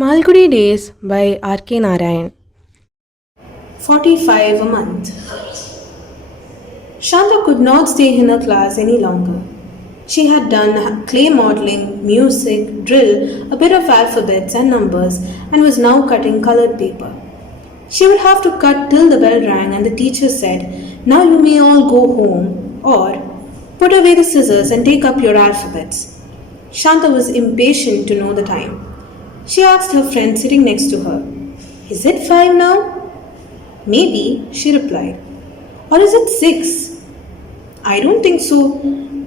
Malgudi Days by R.K. Narayan. 45 a month. Shanta could not stay in her class any longer. She had done clay modeling, music, drill, a bit of alphabets and numbers, and was now cutting colored paper. She would have to cut till the bell rang and the teacher said, "Now you may all go home," or "Put away the scissors and take up your alphabets." Shanta was impatient to know the time. She asked her friend sitting next to her, "Is it 5 now?" "Maybe," she replied. "Or is it 6?" "I don't think so,"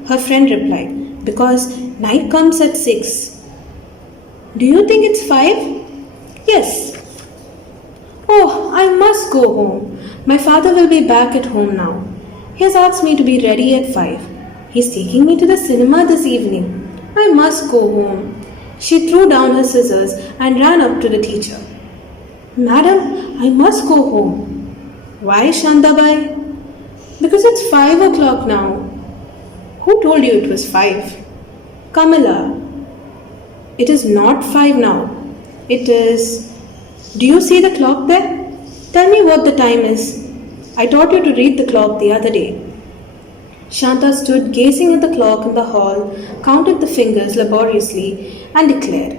her friend replied, "because night comes at 6. "Do you think it's 5? "Yes." "Oh, I must go home. My father will be back at home now. He has asked me to be ready at 5. He's taking me to the cinema this evening. I must go home." She threw down her scissors and ran up to the teacher. "Madam, I must go home." "Why, Shandabai?" "Because it's 5 o'clock now." "Who told you it was 5? "Kamala." "It is not 5 now. It is. Do you see the clock there? Tell me what the time is. I taught you to read the clock the other day." Shanta stood gazing at the clock in the hall, counted the fingers laboriously, and declared,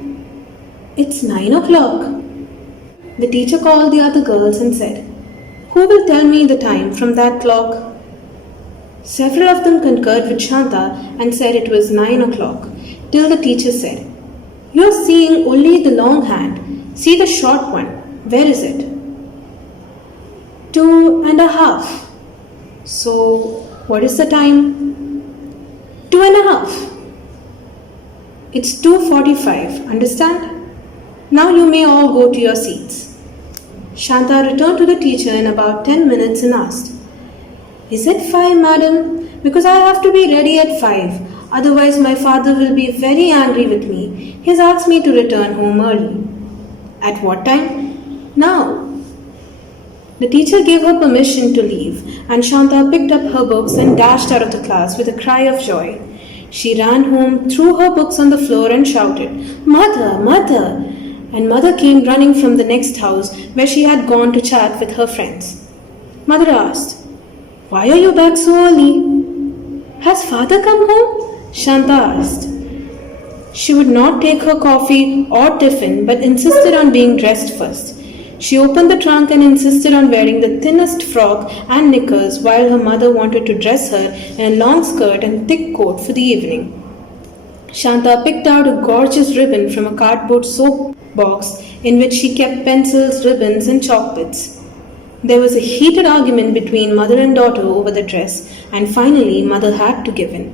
"It's 9 o'clock." The teacher called the other girls and said, "Who will tell me the time from that clock?" Several of them concurred with Shanta and said it was 9 o'clock, till the teacher said, "You're seeing only the long hand. See the short one. Where is it?" 2.5. "So, what is the time?" 2.5. "It's 2:45, understand? Now you may all go to your seats." Shanta returned to the teacher in about 10 minutes and asked, "Is it 5, madam? Because I have to be ready at 5. Otherwise my father will be very angry with me. He has asked me to return home early." "At what time?" "Now." The teacher gave her permission to leave, and Shanta picked up her books and dashed out of the class with a cry of joy. She ran home, threw her books on the floor, and shouted, "Mother, Mother!" And Mother came running from the next house where she had gone to chat with her friends. Mother asked, "Why are you back so early?" "Has father come home?" Shanta asked. She would not take her coffee or tiffin but insisted on being dressed first. She opened the trunk and insisted on wearing the thinnest frock and knickers while her mother wanted to dress her in a long skirt and thick coat for the evening. Shanta picked out a gorgeous ribbon from a cardboard soap box in which she kept pencils, ribbons, and chalk bits. There was a heated argument between mother and daughter over the dress, and finally mother had to give in.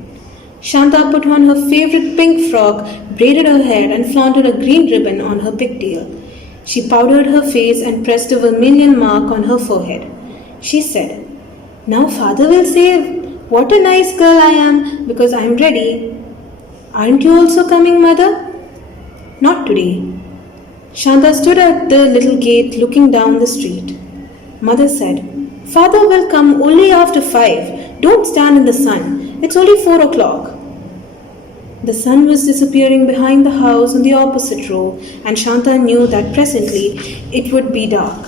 Shanta put on her favorite pink frock, braided her hair, and flaunted a green ribbon on her pigtail. She powdered her face and pressed a vermilion mark on her forehead. She said, "Now father will say what a nice girl I am because I am ready. Aren't you also coming, mother?" "Not today." Shanta stood at the little gate looking down the street. Mother said, "Father will come only after 5. Don't stand in the sun. It's only 4 o'clock." The sun was disappearing behind the house on the opposite row, and Shanta knew that presently it would be dark.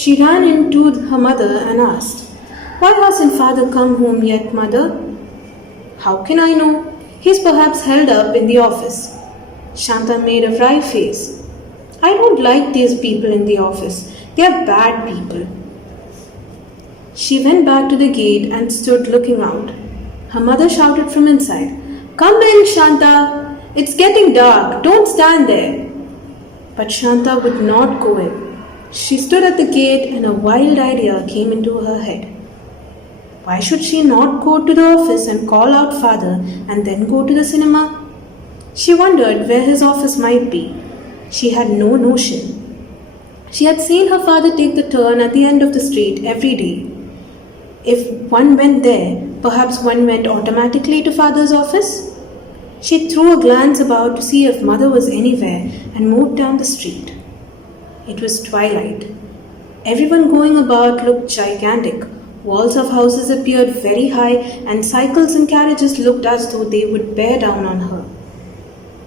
She ran into her mother and asked, "Why hasn't father come home yet, mother?" "How can I know? He's perhaps held up in the office." Shanta made a wry face. "I don't like these people in the office. They are bad people." She went back to the gate and stood looking out. Her mother shouted from inside, "Come in, Shanta! It's getting dark. Don't stand there." But Shanta would not go in. She stood at the gate and a wild idea came into her head. Why should she not go to the office and call out father and then go to the cinema? She wondered where his office might be. She had no notion. She had seen her father take the turn at the end of the street every day. If one went there, perhaps one went automatically to father's office. She threw a glance about to see if mother was anywhere and moved down the street. It was twilight. Everyone going about looked gigantic. Walls of houses appeared very high, and cycles and carriages looked as though they would bear down on her.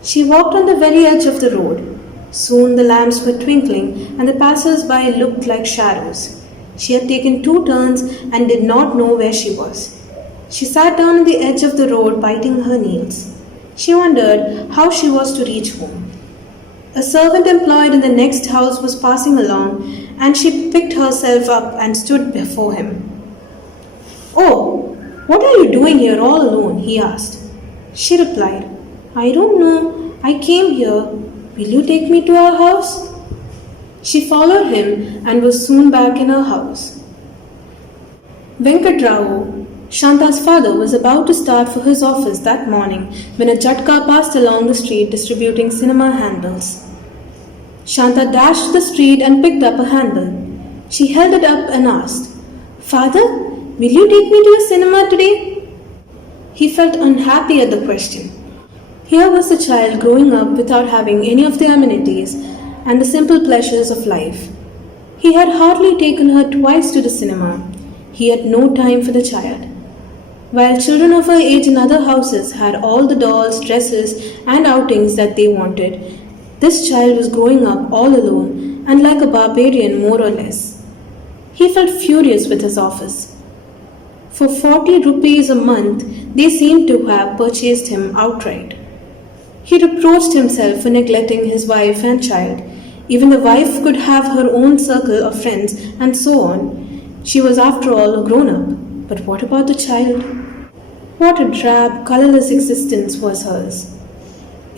She walked on the very edge of the road. Soon the lamps were twinkling and the passers-by looked like shadows. She had taken 2 turns and did not know where she was. She sat down on the edge of the road, biting her nails. She wondered how she was to reach home. A servant employed in the next house was passing along, and she picked herself up and stood before him. "Oh, what are you doing here all alone?" he asked. She replied, "I don't know. I came here. Will you take me to our house?" She followed him and was soon back in her house. Venkatrao, Shanta's father, was about to start for his office that morning when a Jatka passed along the street distributing cinema handbills. Shanta dashed to the street and picked up a handbill. She held it up and asked, "Father, will you take me to a cinema today?" He felt unhappy at the question. Here was the child growing up without having any of the amenities and the simple pleasures of life. He had hardly taken her twice to the cinema. He had no time for the child. While children of her age in other houses had all the dolls, dresses, and outings that they wanted, this child was growing up all alone and like a barbarian more or less. He felt furious with his office. For 40 rupees a month, they seemed to have purchased him outright. He reproached himself for neglecting his wife and child. Even the wife could have her own circle of friends and so on. She was after all a grown-up. But what about the child? What a drab, colourless existence was hers.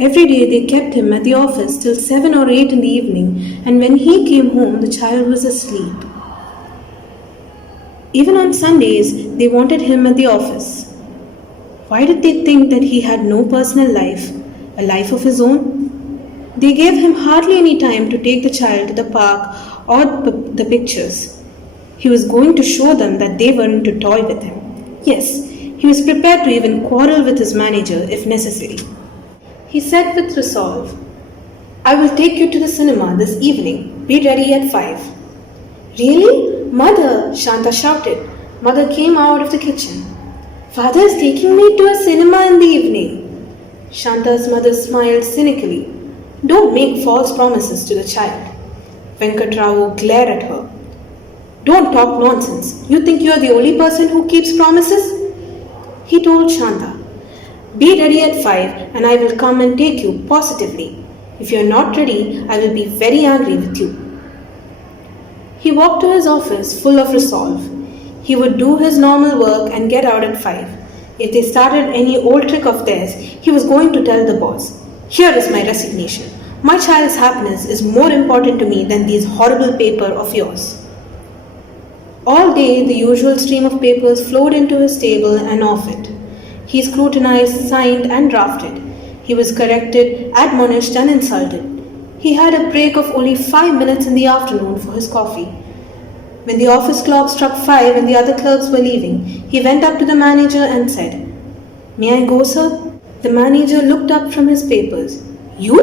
Every day they kept him at the office till 7 or 8 in the evening, and when he came home, the child was asleep. Even on Sundays, they wanted him at the office. Why did they think that he had no personal life, a life of his own? They gave him hardly any time to take the child to the park or the pictures. He was going to show them that they weren't to toy with him. Yes, he was prepared to even quarrel with his manager if necessary. He said with resolve, "I will take you to the cinema this evening. Be ready at 5. "Really? Mother!" Shanta shouted. Mother came out of the kitchen. "Father is taking me to a cinema in the evening." Shanta's mother smiled cynically. "Don't make false promises to the child." Venkatrao glared at her. "Don't talk nonsense. You think you are the only person who keeps promises?" He told Shanta, "Be ready at 5 and I will come and take you positively. If you are not ready, I will be very angry with you." He walked to his office full of resolve. He would do his normal work and get out at 5. If they started any old trick of theirs, he was going to tell the boss, "Here is my resignation. My child's happiness is more important to me than these horrible papers of yours." All day the usual stream of papers flowed into his table and off it. He scrutinized, signed, and drafted. He was corrected, admonished, and insulted. He had a break of only 5 minutes in the afternoon for his coffee. When the office clock struck 5 and the other clerks were leaving, he went up to the manager and said, "May I go, sir?" The manager looked up from his papers. "You?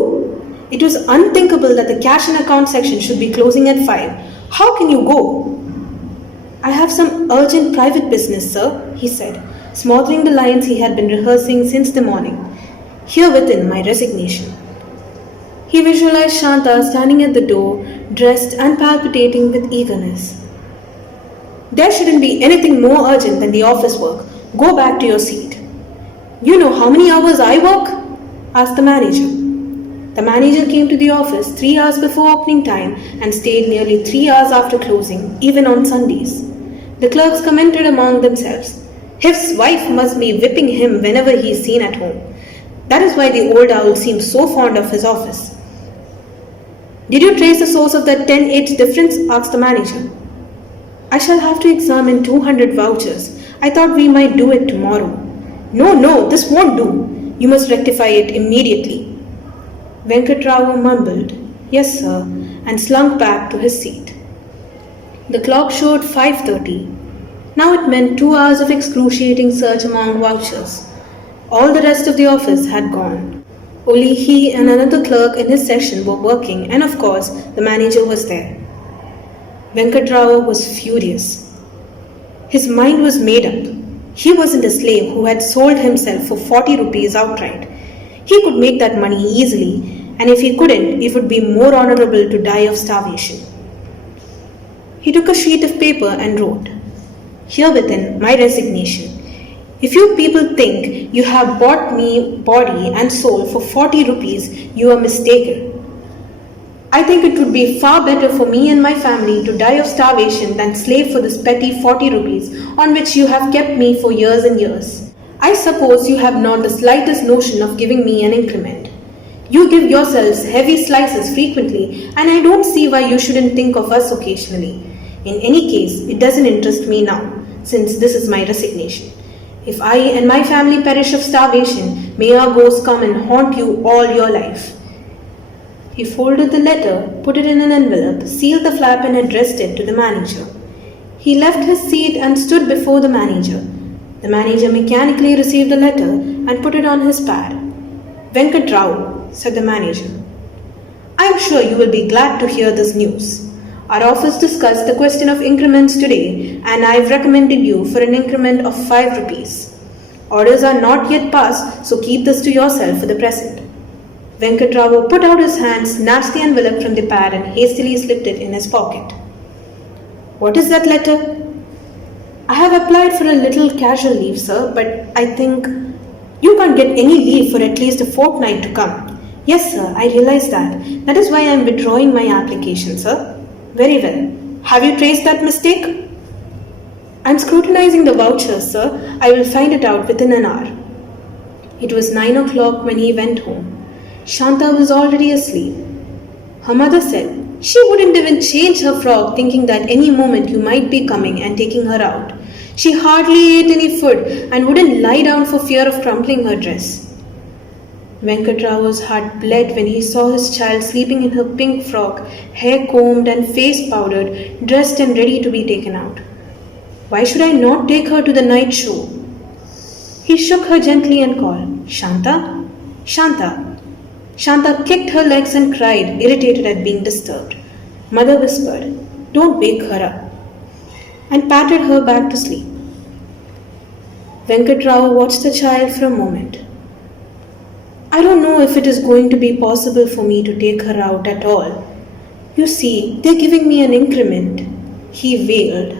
It was unthinkable that the cash and account section should be closing at 5. How can you go?" "I have some urgent private business, sir," he said, smothering the lines he had been rehearsing since the morning. "Herewithin my resignation." He visualized Shanta standing at the door, dressed and palpitating with eagerness. "There shouldn't be anything more urgent than the office work. Go back to your seat." "You know how many hours I work?" asked the manager. The manager came to the office 3 hours before opening time and stayed nearly 3 hours after closing, even on Sundays. The clerks commented among themselves, "His wife must be whipping him whenever he is seen at home. That is why the old owl seems so fond of his office." "Did you trace the source of that 10-8 difference?" asked the manager. "I shall have to examine 200 vouchers. I thought we might do it tomorrow." No, this won't do. You must rectify it immediately." Venkatrao mumbled, "Yes, sir," and slunk back to his seat. The clock showed 5:30. Now it meant 2 hours of excruciating search among vouchers. All the rest of the office had gone. Only he and another clerk in his section were working, and of course, the manager was there. Venkatrao was furious. His mind was made up. He wasn't a slave who had sold himself for 40 rupees outright. He could make that money easily, and if he couldn't, it would be more honorable to die of starvation. He took a sheet of paper and wrote, "Herewithin my resignation. If you people think you have bought me body and soul for 40 rupees, you are mistaken. I think it would be far better for me and my family to die of starvation than slave for this petty 40 rupees on which you have kept me for years and years. I suppose you have not the slightest notion of giving me an increment. You give yourselves heavy slices frequently, and I don't see why you shouldn't think of us occasionally. In any case, it doesn't interest me now, since this is my resignation. If I and my family perish of starvation, may our ghosts come and haunt you all your life." He folded the letter, put it in an envelope, sealed the flap, and addressed it to the manager. He left his seat and stood before the manager. The manager mechanically received the letter and put it on his pad. "Venkat Rao," said the manager, "I am sure you will be glad to hear this news. Our office discussed the question of increments today, and I have recommended you for an increment of 5 rupees. Orders are not yet passed, so keep this to yourself for the present." Venkat Rao put out his hand, snatched the envelope from the pad, and hastily slipped it in his pocket. "What is that letter?" "I have applied for a little casual leave, sir, but I think you can't get any leave for at least a fortnight to come." "Yes, sir, I realize that. That is why I am withdrawing my application, sir." "Very well. Have you traced that mistake?" "I am scrutinizing the vouchers, sir. I will find it out within an hour." It was 9 o'clock when he went home. Shanta was already asleep. Her mother said she wouldn't even change her frock, thinking that any moment you might be coming and taking her out. She hardly ate any food and wouldn't lie down for fear of crumpling her dress. Venkatrao's heart bled when he saw his child sleeping in her pink frock, hair combed and face powdered, dressed and ready to be taken out. Why should I not take her to the night show? He shook her gently and called, "Shanta, Shanta." Shanta kicked her legs and cried, irritated at being disturbed. Mother whispered, "Don't wake her up," and patted her back to sleep. Venkatrao watched the child for a moment. "I don't know if it is going to be possible for me to take her out at all. You see, they're giving me an increment," he wailed.